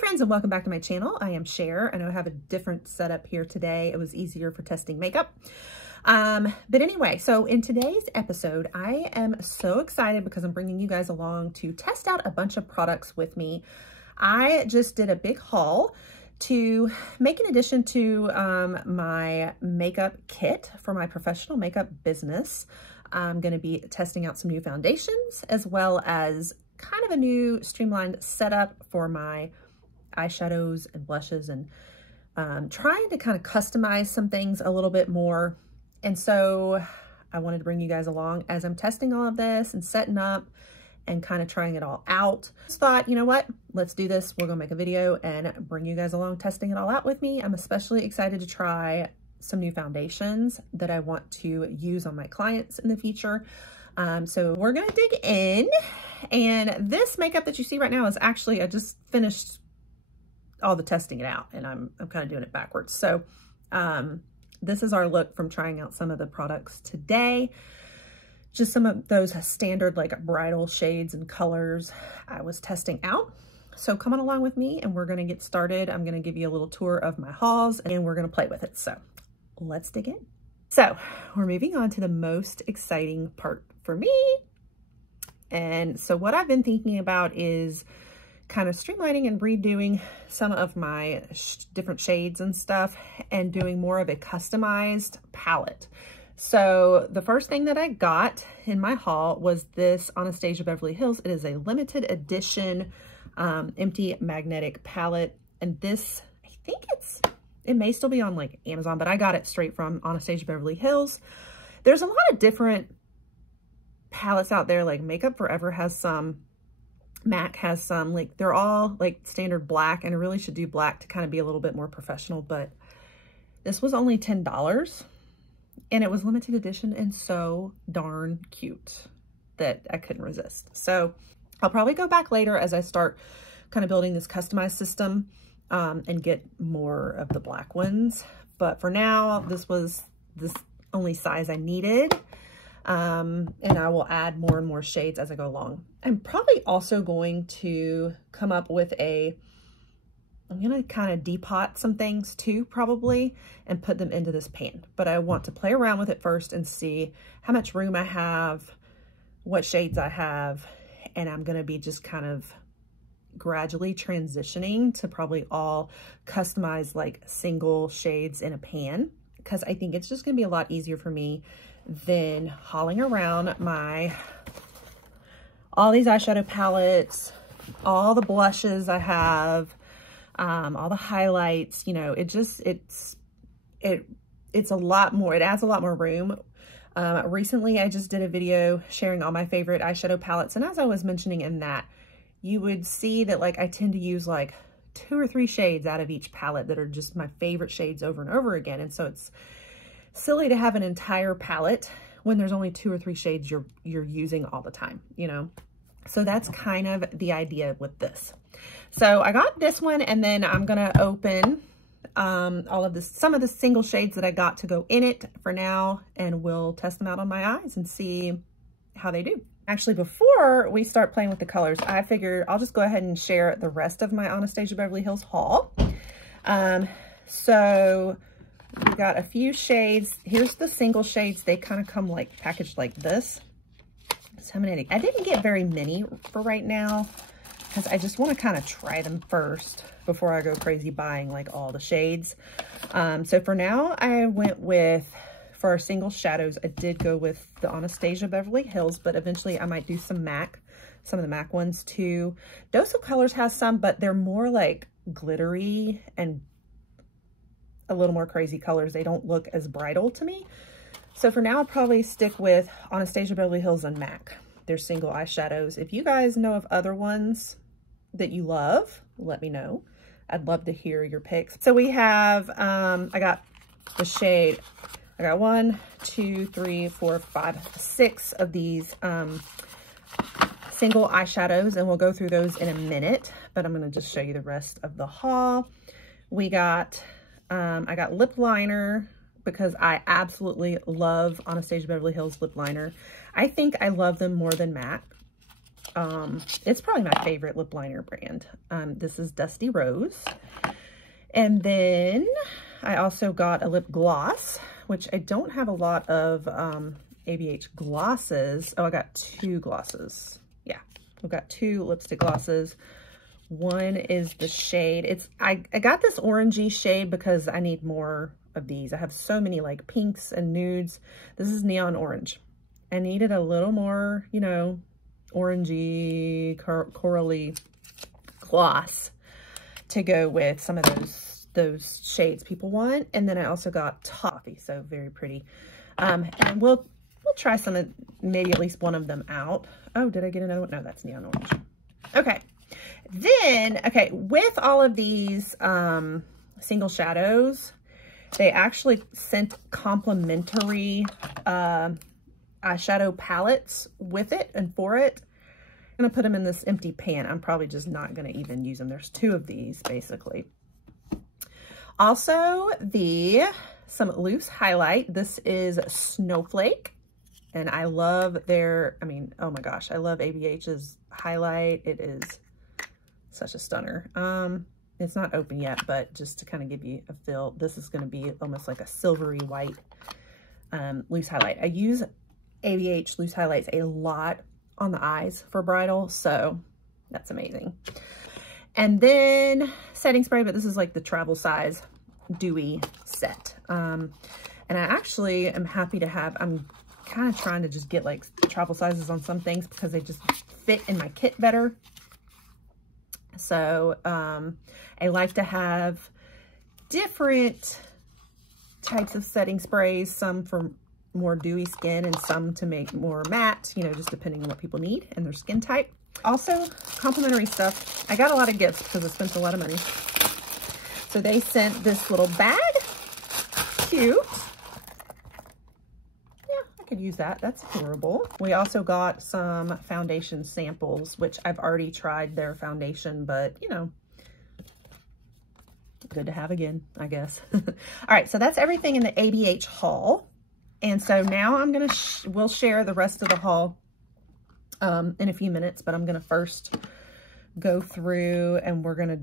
friends, and welcome back to my channel. I am Cher. I know I have a different setup here today. It was easier for testing makeup. But anyway, so in today's episode, I am so excited because I'm bringing you guys along to test out a bunch of products with me. I just did a big haul to make an addition to my makeup kit for my professional makeup business. I'm going to be testing out some new foundations as well as kind of a new streamlined setup for my eyeshadows and blushes, and trying to kind of customize some things a little bit more. And so I wanted to bring you guys along as I'm testing all of this and setting up and kind of trying it all out. Just thought, you know what, let's do this. We're gonna make a video and bring you guys along testing it all out with me. I'm especially excited to try some new foundations that I want to use on my clients in the future. So we're gonna dig in, and this makeup that you see right now is actually, I just finished all the testing it out, and I'm kind of doing it backwards. So this is our look from trying out some of the products today. Just some of those standard like bridal shades and colors I was testing out. So come on along with me and we're gonna get started. I'm gonna give you a little tour of my hauls and we're gonna play with it. So let's dig in. So we're moving on to the most exciting part for me. And so what I've been thinking about is kind of streamlining and redoing some of my different shades and stuff and doing more of a customized palette. So the first thing that I got in my haul was this Anastasia Beverly Hills. It is a limited edition empty magnetic palette. And this, I think it may still be on like Amazon, but I got it straight from Anastasia Beverly Hills. There's a lot of different palettes out there, like Makeup Forever has some, MAC has some, like they're all like standard black, and I really should do black to kind of be a little bit more professional, but this was only $10 and it was limited edition and so darn cute that I couldn't resist. So I'll probably go back later as I start kind of building this customized system and get more of the black ones. But for now, this was this only size I needed. And I will add more and more shades as I go along. I'm probably also going to come up with I'm going to kind of depot some things too, probably, and put them into this pan. But I want to play around with it first and see how much room I have, what shades I have, and I'm going to be just kind of gradually transitioning to probably all customized like single shades in a pan, because I think it's just going to be a lot easier for me than hauling around all these eyeshadow palettes, all the blushes I have, all the highlights. You know, it's a lot more, it adds a lot more room. Recently I just did a video sharing all my favorite eyeshadow palettes, and as I was mentioning in that, you would see that like I tend to use like 2 or 3 shades out of each palette that are just my favorite shades over and over again. And so it's silly to have an entire palette when there's only 2 or 3 shades you're using all the time, you know? So that's kind of the idea with this. So I got this one, and then I'm gonna open some of the single shades that I got to go in it for now, and we'll test them out on my eyes and see how they do. Actually, before we start playing with the colors, I figured I'll just go ahead and share the rest of my Anastasia Beverly Hills haul. So we got a few shades. Here's the single shades. They kind of come like packaged like this. So I didn't get very many for right now because I just want to kind of try them first before I go crazy buying like all the shades. So for now, I went with, for our single shadows, I did go with the Anastasia Beverly Hills, but eventually I might do some MAC, some of the MAC ones too. Dose of Colors has some, but they're more like glittery and a little more crazy colors. They don't look as bridal to me. So for now, I'll probably stick with Anastasia Beverly Hills and MAC. They're single eyeshadows. If you guys know of other ones that you love, let me know. I'd love to hear your picks. So we have, I got the shade, I got 1, 2, 3, 4, 5, 6 of these single eyeshadows, and we'll go through those in a minute, but I'm gonna just show you the rest of the haul. We got, I got lip liner, because I absolutely love Anastasia Beverly Hills lip liner. I think I love them more than MAC. It's probably my favorite lip liner brand. This is Dusty Rose. And then I also got a lip gloss, which I don't have a lot of ABH glosses. Oh, I got 2 glosses. Yeah, I've got 2 lipstick glosses. One is the shade. I got this orangey shade because I need more of these. I have so many like pinks and nudes. This is neon orange. I needed a little more, you know, orangey, corally gloss to go with some of those shades people want. And then I also got toffee, so very pretty. And we'll try some of, maybe at least one of them out. Oh, did I get another one? No, that's neon orange. Okay. Then, okay, with all of these single shadows, they actually sent complimentary eyeshadow palettes with it and for it. I'm gonna put them in this empty pan. I'm probably just not gonna even use them. There's 2 of these basically. Also, some loose highlight. This is Snowflake, and I love their, I mean, oh my gosh, I love ABH's highlight. It is such a stunner. It's not open yet, but just to kind of give you a feel, this is going to be almost like a silvery white loose highlight. I use ABH loose highlights a lot on the eyes for bridal, so that's amazing. And then setting spray, but this is like the travel size dewy set. And I actually am happy to have, I'm kind of trying to just get like travel sizes on some things because they just fit in my kit better. So I like to have different types of setting sprays, some for more dewy skin and some to make more matte, you know, just depending on what people need and their skin type. Also, complimentary stuff. I got a lot of gifts because I spent a lot of money. So they sent this little bag. Cute. Yeah, I could use that. That's adorable. We also got some foundation samples, which I've already tried their foundation, but you know, good to have again, I guess. All right, so that's everything in the ABH haul. And so now I'm gonna, we'll share the rest of the haul in a few minutes, but I'm gonna first go through and we're gonna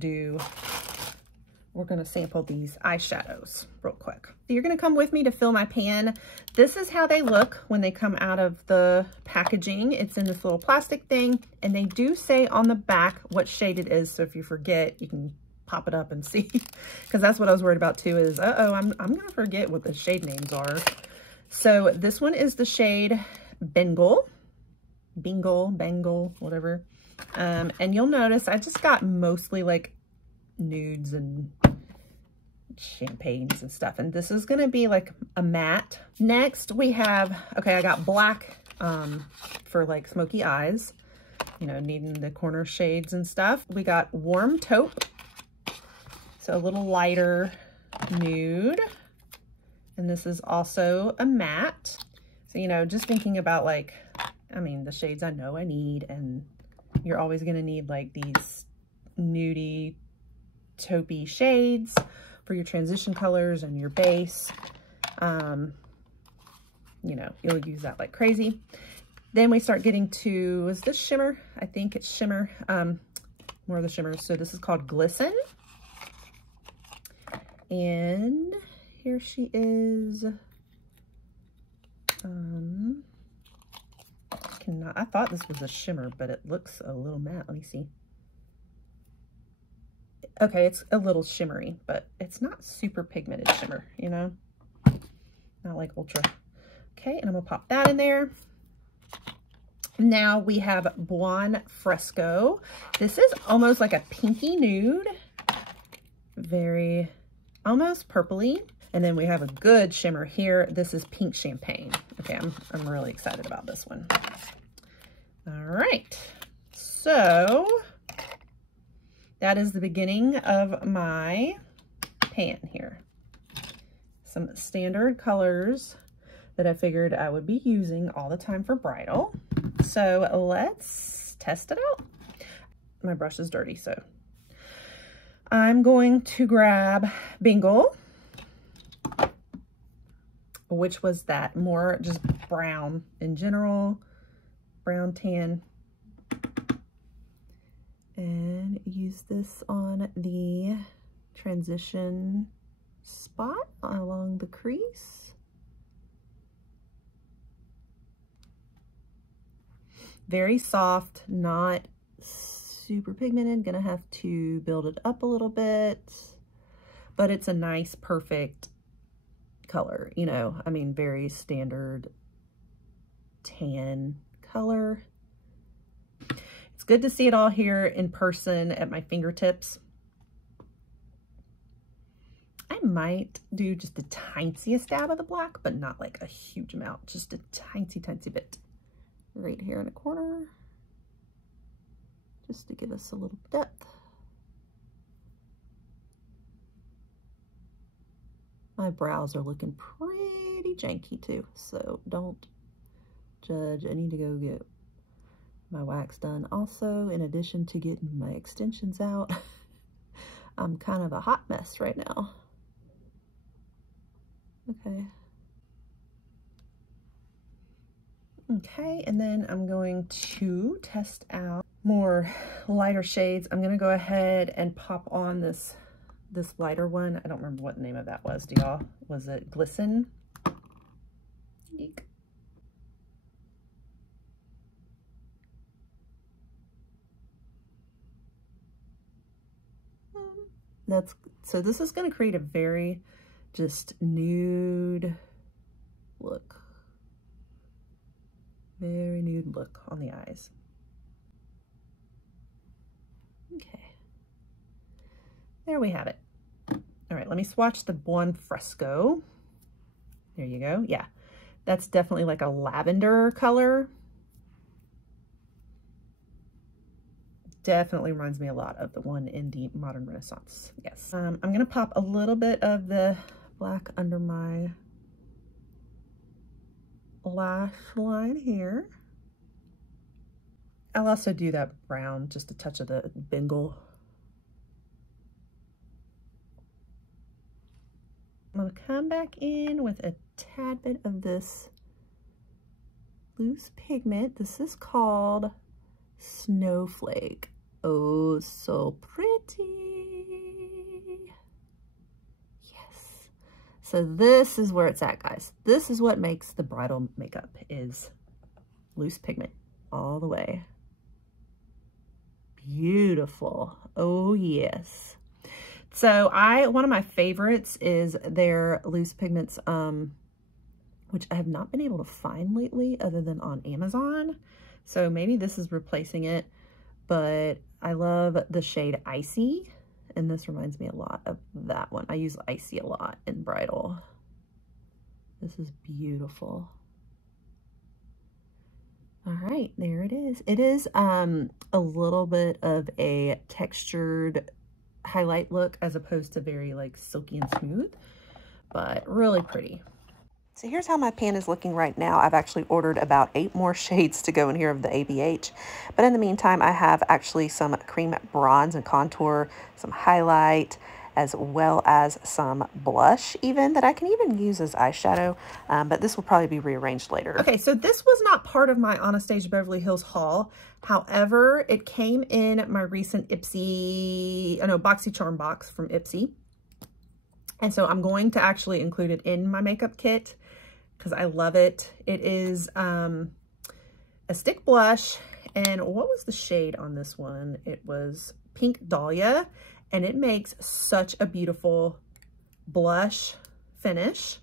sample these eyeshadows real quick. So you're gonna come with me to fill my pan. This is how they look when they come out of the packaging. It's in this little plastic thing, and they do say on the back what shade it is, so if you forget, you can pop it up and see, because that's what I was worried about too, is I'm gonna forget what the shade names are. So this one is the shade Bengal, whatever. And you'll notice I just got mostly like nudes and champagnes and stuff. And this is going to be like a matte. Next we have, okay, I got black for like smoky eyes, you know, needing the corner shades and stuff. We got warm taupe, so a little lighter nude. And this is also a matte. So, you know, just thinking about like, I mean, the shades I know I need, and you're always going to need like these nudie, taupey shades for your transition colors and your base. You know, you'll use that like crazy. Then we start getting to, is this shimmer? I think it's shimmer, more of the shimmers. So this is called Glisten. And here she is. I thought this was a shimmer, but it looks a little matte. Let me see. Okay, it's a little shimmery, but it's not super pigmented shimmer, you know? Not like ultra. Okay, and I'm gonna pop that in there. Now we have Buon Fresco. This is almost like a pinky nude. Very, almost purpley. And then we have a good shimmer here. This is Pink Champagne. Okay, I'm really excited about this one. All right, so that is the beginning of my pan here. Some standard colors that I figured I would be using all the time for bridal. So let's test it out. My brush is dirty, so I'm going to grab Bengal, which was that more just brown in general, brown tan. and use this on the transition spot along the crease. Very soft, not super pigmented. Gonna have to build it up a little bit, but it's a nice, perfect color, you know, I mean, very standard tan color. It's good to see it all here in person at my fingertips. I might do just the tiniest dab of the black, but not like a huge amount, just a tiny bit right here in the corner, just to give us a little depth. My brows are looking pretty janky too, so don't judge. I need to go get my wax done also, in addition to getting my extensions out. I'm kind of a hot mess right now. Okay, and then I'm going to test out more lighter shades. I'm gonna go ahead and pop on this lighter one. I don't remember what the name of that was. Do y'all? Was it Glisten? Eek. So this is going to create a very just nude look. Very nude look on the eyes. Okay. There we have it. All right, let me swatch the Buon Fresco. There you go. Yeah, that's definitely like a lavender color. Definitely reminds me a lot of the one in the Modern Renaissance. Yes. I'm gonna pop a little bit of the black under my lash line here. I'll also do that brown, just a touch of the Bengal. I'm gonna come back in with a tad bit of this loose pigment. This is called Snowflake. Oh, so pretty. Yes. So this is where it's at, guys. This is what makes the bridal makeup, is loose pigment all the way. Beautiful. Oh, yes. So one of my favorites is their loose pigments, which I have not been able to find lately other than on Amazon. So maybe this is replacing it, but I love the shade Icy, and this reminds me a lot of that one. I use Icy a lot in bridal. This is beautiful. All right, there it is. It is a little bit of a textured highlight look as opposed to very like silky and smooth, but really pretty. So here's how my pan is looking right now. I've actually ordered about 8 more shades to go in here of the ABH. But in the meantime, I have actually some cream bronze and contour, some highlight, as well as some blush even that I can even use as eyeshadow. But this will probably be rearranged later. Okay, so this was not part of my Anastasia Beverly Hills haul. However, it came in my recent BoxyCharm box from Ipsy. And so I'm going to actually include it in my makeup kit because I love it. It is a stick blush, and what was the shade on this one? It was Pink Dahlia, and it makes such a beautiful blush finish.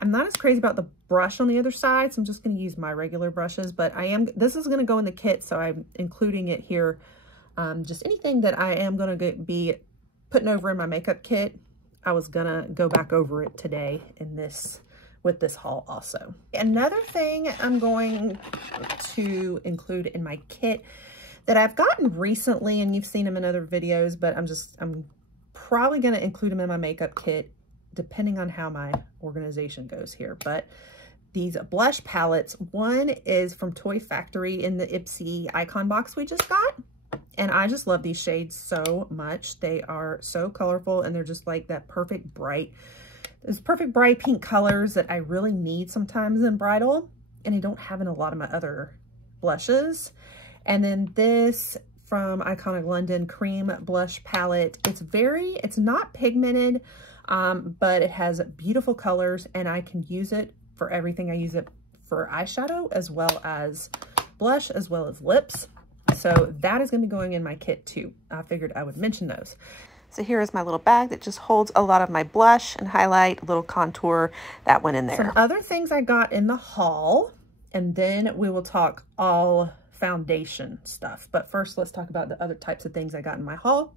I'm not as crazy about the brush on the other side, so I'm just going to use my regular brushes, but this is going to go in the kit, so I'm including it here. Just anything that I am going to be putting over in my makeup kit, I was gonna go back over it today with this haul also. Another thing I'm going to include in my kit that I've gotten recently, and you've seen them in other videos, but I'm probably gonna include them in my makeup kit depending on how my organization goes here. But these blush palettes, one is from Toy Factory in the Ipsy icon box we just got. And I just love these shades so much. They are so colorful, and they're just like that perfect bright pink colors that I really need sometimes in bridal, and I don't have in a lot of my other blushes. And then this from Iconic London Cream Blush Palette. It's not pigmented, but it has beautiful colors, and I can use it for everything. I use it for eyeshadow as well as blush as well as lips. So that is going to be going in my kit too. I figured I would mention those. So here is my little bag that just holds a lot of my blush and highlight, little contour that went in there. Some other things I got in the haul, and then we will talk all foundation stuff. But first, let's talk about the other types of things I got in my haul.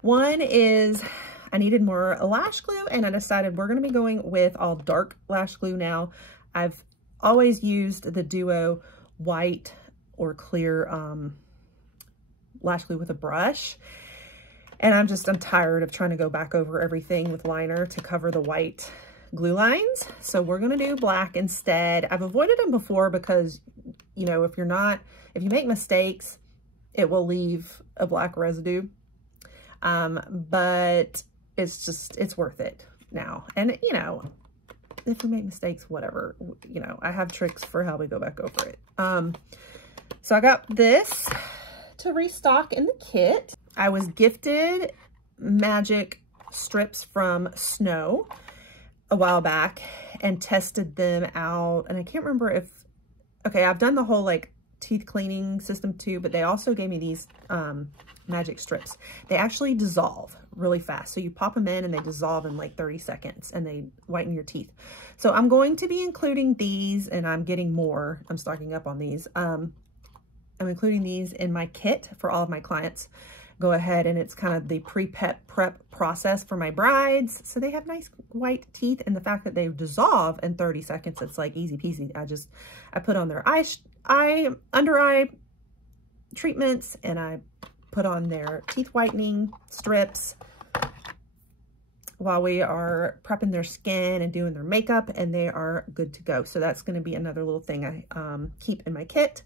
One is I needed more lash glue, and I decided we're going to be going with all dark lash glue now. I've always used the Duo white or clear lash glue with a brush. And I'm tired of trying to go back over everything with liner to cover the white glue lines. So we're going to do black instead. I've avoided them before because, you know, if you make mistakes, it will leave a black residue. But it's worth it now. And, you know, if we make mistakes, whatever, you know, I have tricks for how we go back over it. So I got this to restock in the kit. I was gifted magic strips from Snow a while back and tested them out. And I can't remember if, okay, I've done the whole like teeth cleaning system too, but they also gave me these magic strips. They actually dissolve really fast. So you pop them in and they dissolve in like 30 seconds and they whiten your teeth. So I'm going to be including these, and I'm getting more. I'm stocking up on these. I'm including these in my kit for all of my clients. Go ahead, and it's kind of the prep process for my brides. So they have nice white teeth, and the fact that they dissolve in 30 seconds, it's like easy peasy. I put on their under eye treatments, and I put on their teeth whitening strips while we are prepping their skin and doing their makeup, and they are good to go. So that's going to be another little thing I keep in my kit.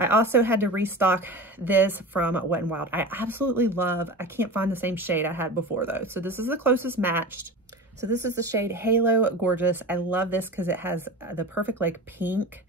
I also had to restock this from Wet n Wild. I absolutely love, I can't find the same shade I had before though. So this is the closest matched. So this is the shade Halo Gorgeous. I love this because it has the perfect like pink,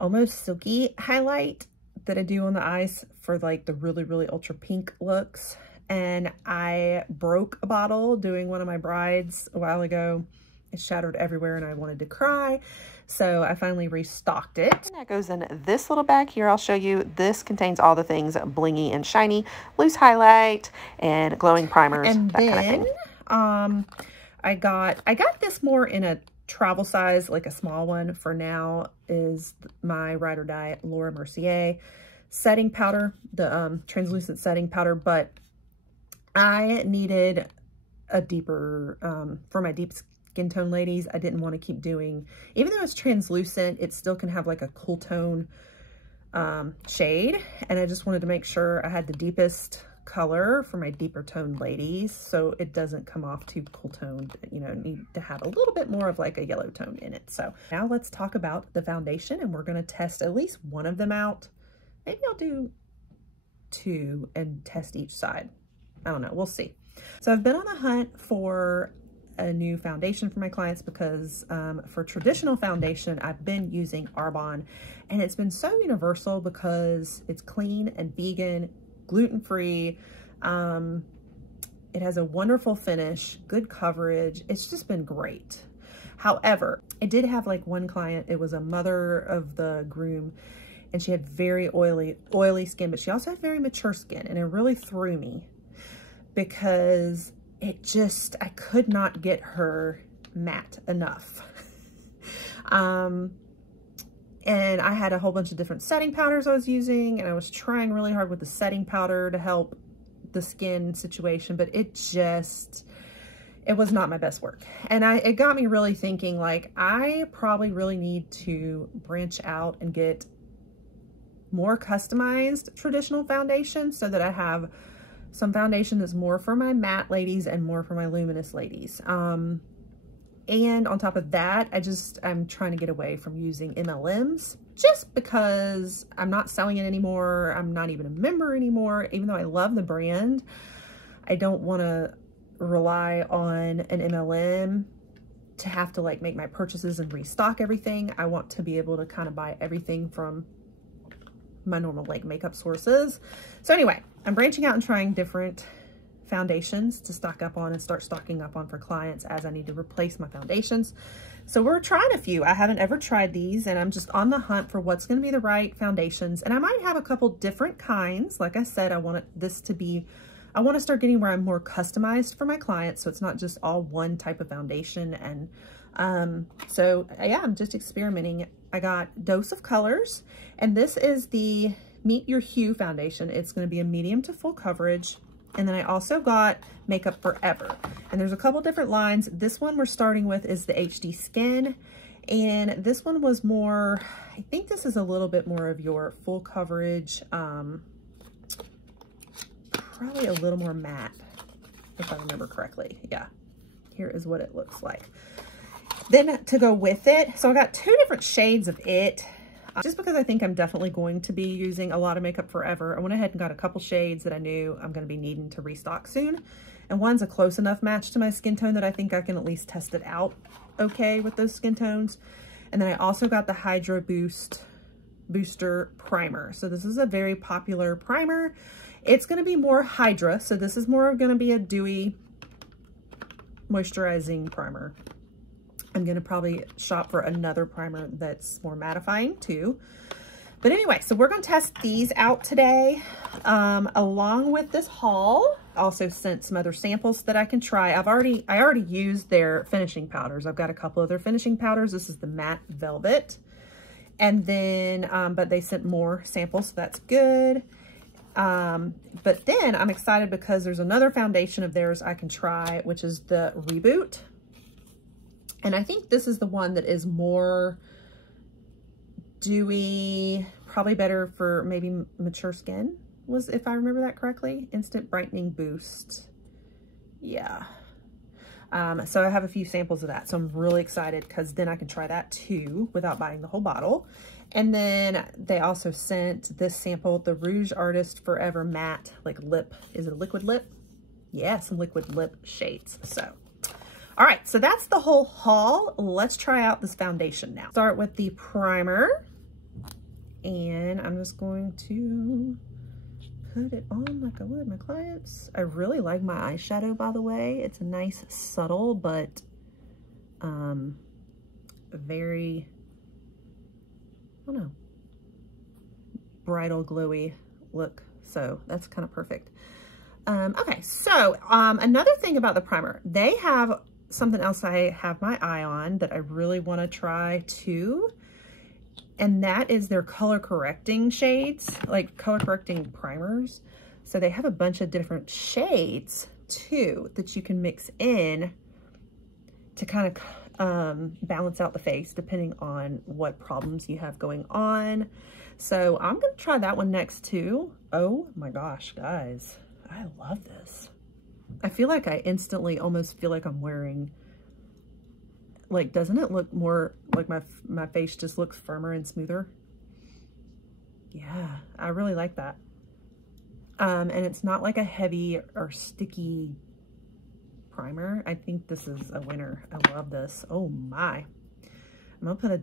almost silky highlight that I do on the eyes for like the really, really ultra pink looks. And I broke a bottle doing one of my brides a while ago. It shattered everywhere and I wanted to cry. So I finally restocked it. And that goes in this little bag here. I'll show you. This contains all the things blingy and shiny, loose highlight and glowing primers, and that kind of thing. I got this more in a travel size, like a small one for now, is my Ride or Die Laura Mercier setting powder, the translucent setting powder, but I needed a deeper, for my deep skin tone ladies, I didn't want to keep doing, even though it's translucent, it still can have like a cool tone shade, and I just wanted to make sure I had the deepest color for my deeper toned ladies so it doesn't come off too cool toned, you know, need to have a little bit more of like a yellow tone in it. So now let's talk about the foundation, and we're going to test at least one of them out. Maybe I'll do two and test each side. I don't know, we'll see. So I've been on the hunt for a new foundation for my clients because for traditional foundation, I've been using Arbonne, and it's been so universal because it's clean and vegan, gluten-free. It has a wonderful finish, good coverage. It's just been great. However, I did have like one client, it was a mother of the groom, and she had very oily skin, but she also had very mature skin, and it really threw me because I could not get her matte enough. And I had a whole bunch of different setting powders I was using, and I was trying really hard with the setting powder to help the skin situation, but it was not my best work. And it got me really thinking, like, I probably really need to branch out and get more customized traditional foundation so that I have some foundation that's more for my matte ladies and more for my luminous ladies. And on top of that, I'm trying to get away from using MLMs just because I'm not selling it anymore. I'm not even a member anymore. Even though I love the brand, I don't want to rely on an MLM to have to like make my purchases and restock everything. I want to be able to kind of buy everything from my normal like makeup sources. So anyway, I'm branching out and trying different foundations to stock up on and start stocking up on for clients as I need to replace my foundations. So we're trying a few. I haven't ever tried these, and I'm just on the hunt for what's going to be the right foundations. And I might have a couple different kinds. Like I said, I want to start getting where I'm more customized for my clients, so it's not just all one type of foundation. And so yeah, I'm just experimenting. I got Dose of Colors, and this is the Meet Your Hue foundation. It's going to be a medium to full coverage. And then I also got Makeup Forever, and there's a couple different lines. This one we're starting with is the HD Skin, and this one was more, I think this is a little bit more of your full coverage, probably a little more matte, if I remember correctly. Yeah, here is what it looks like. Then to go with it, so I got two different shades of it. Just because I think I'm definitely going to be using a lot of Makeup Forever, I went ahead and got a couple shades that I knew I'm going to be needing to restock soon. And one's a close enough match to my skin tone that I think I can at least test it out okay with those skin tones. And then I also got the Hydra Booster Primer. So this is a very popular primer. It's going to be more Hydra. So this is more going to be a dewy moisturizing primer. I'm going to probably shop for another primer that's more mattifying too. But anyway, so we're going to test these out today. Along with this haul, I also sent some other samples that I can try. I already used their finishing powders. I've got a couple of their finishing powders. This is the Matte Velvet. And then, but they sent more samples, so that's good. But then I'm excited because there's another foundation of theirs I can try, which is the Reboot. And I think this is the one that is more dewy, probably better for maybe mature skin, was, if I remember that correctly. Instant Brightening Boost. Yeah. So I have a few samples of that. So I'm really excited because then I can try that too without buying the whole bottle. And then they also sent this sample, the Rouge Artist Forever Matte, like lip. Is it a liquid lip? Yeah, some liquid lip shades. So. All right, so that's the whole haul. Let's try out this foundation now. Start with the primer, and I'm just going to put it on like I would my clients. I really like my eyeshadow, by the way. It's a nice, subtle, but very, I don't know, bridal glowy look. So that's kind of perfect. Okay, so another thing about the primer, they have something else I have my eye on that I really want to try too, and that is their color correcting shades, like color correcting primers. So they have a bunch of different shades too that you can mix in to kind of balance out the face depending on what problems you have going on. So I'm going to try that one next too. Oh my gosh, guys, I love this. I feel like I instantly almost feel like I'm wearing, like, doesn't it look more like my face just looks firmer and smoother? Yeah, I really like that. And it's not like a heavy or sticky primer. I think this is a winner. I love this. Oh my. I'm gonna put a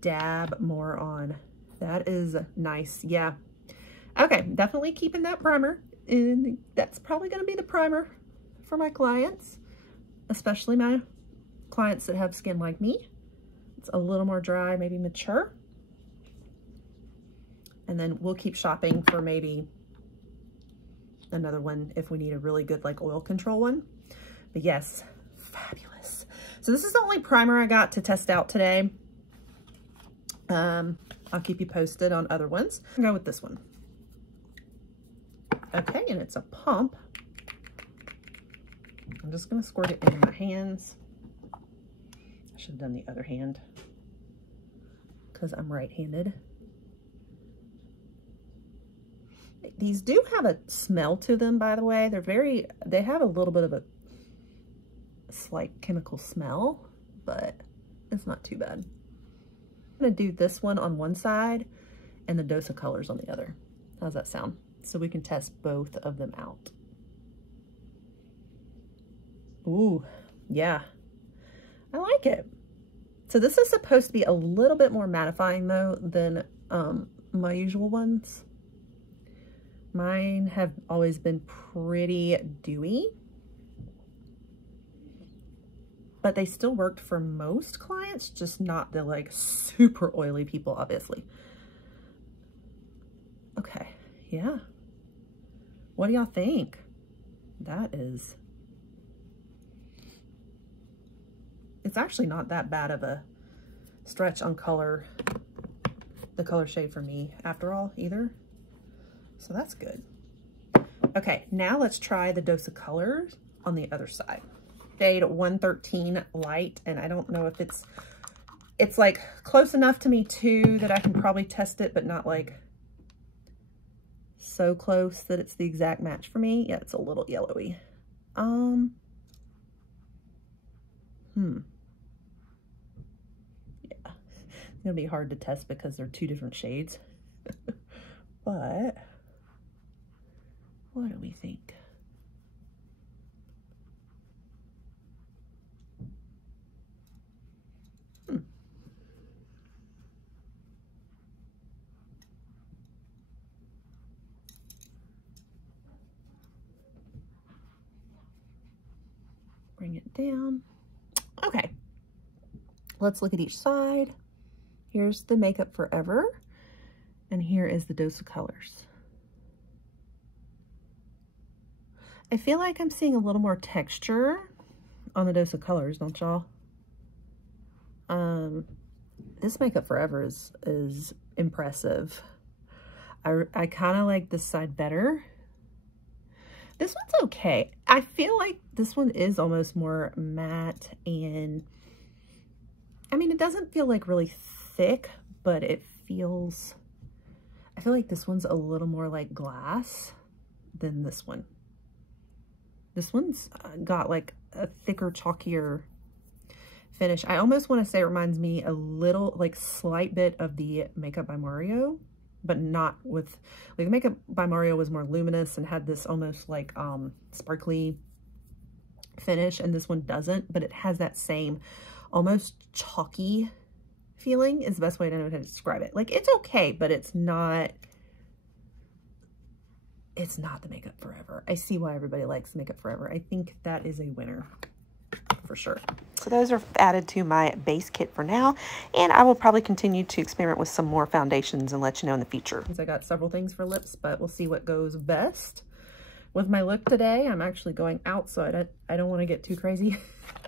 dab more on. That is nice. Yeah. Okay, definitely keeping that primer. And that's probably going to be the primer for my clients, especially my clients that have skin like me. It's a little more dry, maybe mature. And then we'll keep shopping for maybe another one if we need a really good like oil control one. But yes, fabulous. So this is the only primer I got to test out today. I'll keep you posted on other ones. I'll go with this one. Okay, and it's a pump. I'm just going to squirt it into my hands. I should have done the other hand because I'm right-handed. These do have a smell to them, by the way. They have a little bit of a slight chemical smell, but it's not too bad. I'm going to do this one on one side and the Dose of Colors on the other. How's that sound? So we can test both of them out. Ooh, yeah, I like it. So this is supposed to be a little bit more mattifying though than my usual ones. Mine have always been pretty dewy, but they still worked for most clients, just not the like super oily people, obviously. Okay, yeah. What do y'all think? That is, it's actually not that bad of a stretch on color, the color shade for me after all either. So that's good. Okay, now let's try the dose of colors on the other side. Shade 113 light, and I don't know if it's like close enough to me too that I can probably test it, but not like so close that it's the exact match for me. Yeah, it's a little yellowy. Yeah, it's gonna be hard to test because they're two different shades. But what do we think? Bring it down. Okay, let's look at each side. Here's the Makeup Forever, and here is the dose of colors. I feel like I'm seeing a little more texture on the dose of colors, don't y'all? This Makeup Forever is impressive. I kind of like this side better. This one's okay. I feel like this one is almost more matte, and I mean, it doesn't feel like really thick, but it feels, I feel like this one's a little more like glass than this one. This one's got like a thicker, chalkier finish. I almost want to say it reminds me a little, like slight bit of the Makeup by Mario, but not with, like the Makeup by Mario was more luminous and had this almost like sparkly finish, and this one doesn't, but it has that same almost chalky feeling is the best way to know how to describe it. Like it's okay, but it's not the Makeup Forever. I see why everybody likes Makeup Forever. I think that is a winner for sure. So those are added to my base kit for now, and I will probably continue to experiment with some more foundations and let you know in the future. I got several things for lips, but we'll see what goes best. With my look today, I'm actually going out, so I don't want to get too crazy.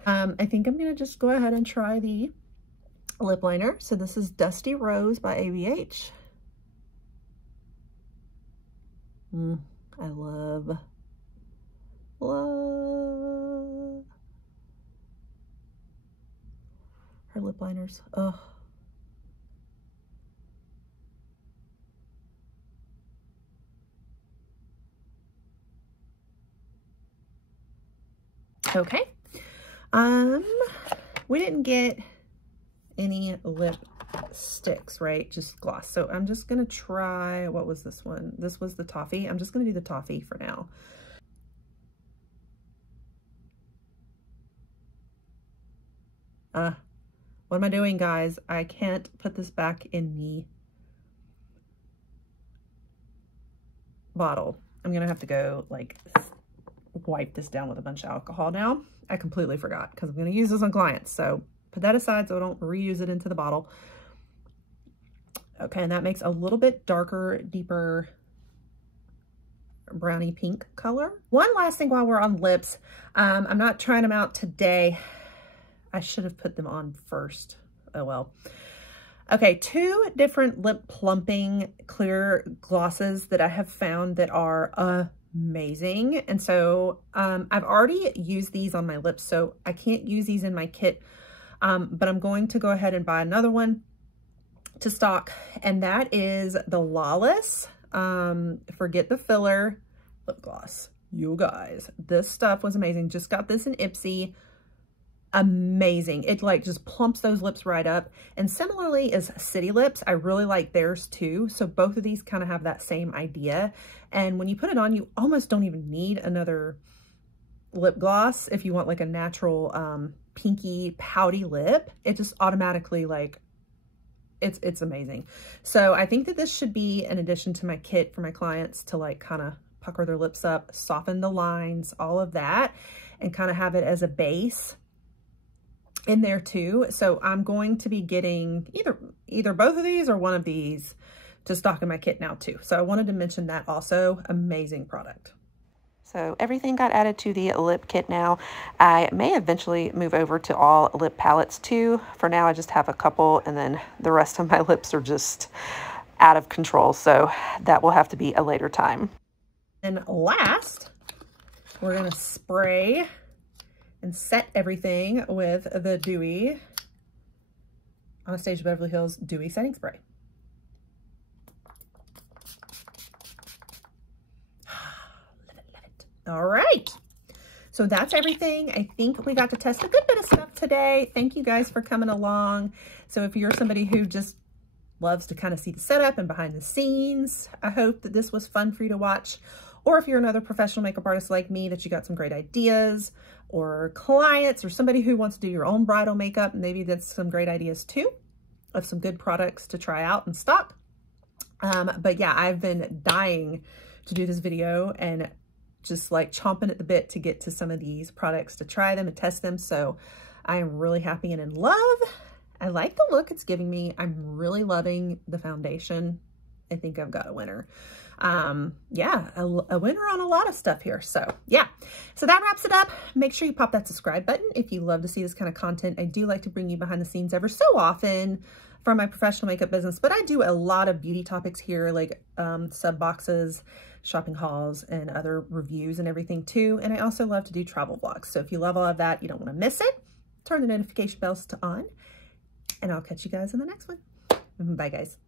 I think I'm going to just go ahead and try the lip liner. So this is Dusty Rose by ABH. I love her lip liners. Oh. Okay. We didn't get any lip sticks, right? Just gloss. So I'm just gonna try, what was this one? This was the toffee. I'm just gonna do the toffee for now. What am I doing, guys? I can't put this back in the bottle. I'm gonna have to go like wipe this down with a bunch of alcohol now. I completely forgot because I'm gonna use this on clients. So put that aside so I don't reuse it into the bottle. Okay, and that makes a little bit darker, deeper brownie pink color. One last thing while we're on lips, I'm not trying them out today. I should have put them on first. Oh well. Okay, two different lip plumping clear glosses that I have found that are amazing. And so I've already used these on my lips, so I can't use these in my kit, but I'm going to go ahead and buy another one to stock, and that is the Lawless Forget the Filler lip gloss. You guys, this stuff was amazing. Just got this in Ipsy. Amazing. It like just plumps those lips right up. And similarly is City Lips. I really like theirs too. So both of these kind of have that same idea. And when you put it on, you almost don't even need another lip gloss. If you want like a natural pinky pouty lip, it just automatically like It's amazing. So I think that this should be an addition to my kit for my clients to like kind of pucker their lips up, soften the lines, all of that, and kind of have it as a base in there too. So I'm going to be getting either both of these or one of these to stock in my kit now too. So I wanted to mention that also. Amazing product. So everything got added to the lip kit now. I may eventually move over to all lip palettes too. For now, I just have a couple, and then the rest of my lips are just out of control. So that will have to be a later time. And last, we're gonna spray and set everything with the Dewy Anastasia Beverly Hills Dewy Setting Spray. All right, so that's everything. I think we got to test a good bit of stuff today. Thank you guys for coming along. So if you're somebody who just loves to kind of see the setup and behind the scenes, I hope that this was fun for you to watch. Or if you're another professional makeup artist like me, that you got some great ideas, or clients, or somebody who wants to do your own bridal makeup, maybe that's some great ideas too of some good products to try out and stock. But yeah, I've been dying to do this video and just like chomping at the bit to get to some of these products to try them and test them. So I am really happy and in love. I like the look it's giving me. I'm really loving the foundation. I think I've got a winner. Yeah, a winner on a lot of stuff here. So yeah, so that wraps it up. Make sure you pop that subscribe button if you love to see this kind of content. I do like to bring you behind the scenes ever so often from my professional makeup business, but I do a lot of beauty topics here, like sub boxes, shopping hauls, and other reviews and everything too. And I also love to do travel vlogs. So if you love all of that, you don't want to miss it, turn the notification bells to on, and I'll catch you guys in the next one. Bye guys.